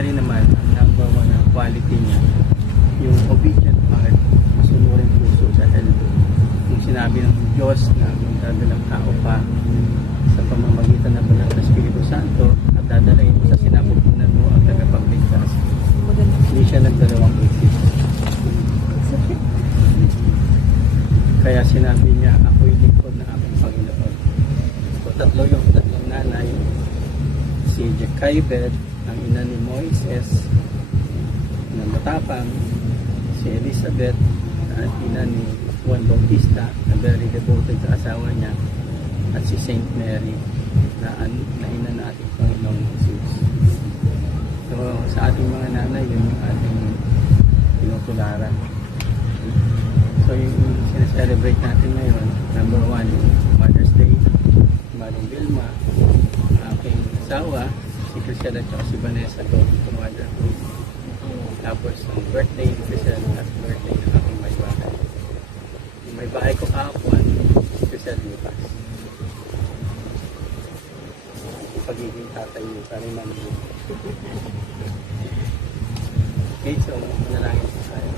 Mary naman, ang number one na quality niya, yung obedient heart, masunurin puso sa hello. Yung sinabi ng Diyos na magdadalang tao pa sa pamamagitan ng Banal na Espiritu Santo at dadalahin mo sa sinapupunan mo ang tagapagligtas. Hindi siya nagdalawang isip. Kaya sinabi niya, ako'y lingkod na aking Panginoon. So tatlong nanay, si Jochebed, ang ina ni Moises na matapang, si Elizabeth, ang ina ni Juan Bautista na very devoted sa asawa niya, at si Saint Mary na ina na ating Panginoong Jesus. So sa ating mga nanay, yun yung ating pinutularan. So yung sineselebrate natin ngayon, number one, yung Mother's Day, Maring Vilma, aking asawa, si Crisel at si Vanessa, going to motherhood. Tapos ang birthday ni Crisel at birthday ng aking may bahay. Yung may bahay ko kahapon, si Crisel Lucas. Pagiging tatay niyo, parang manilin. Okay, so manalangin po tayo.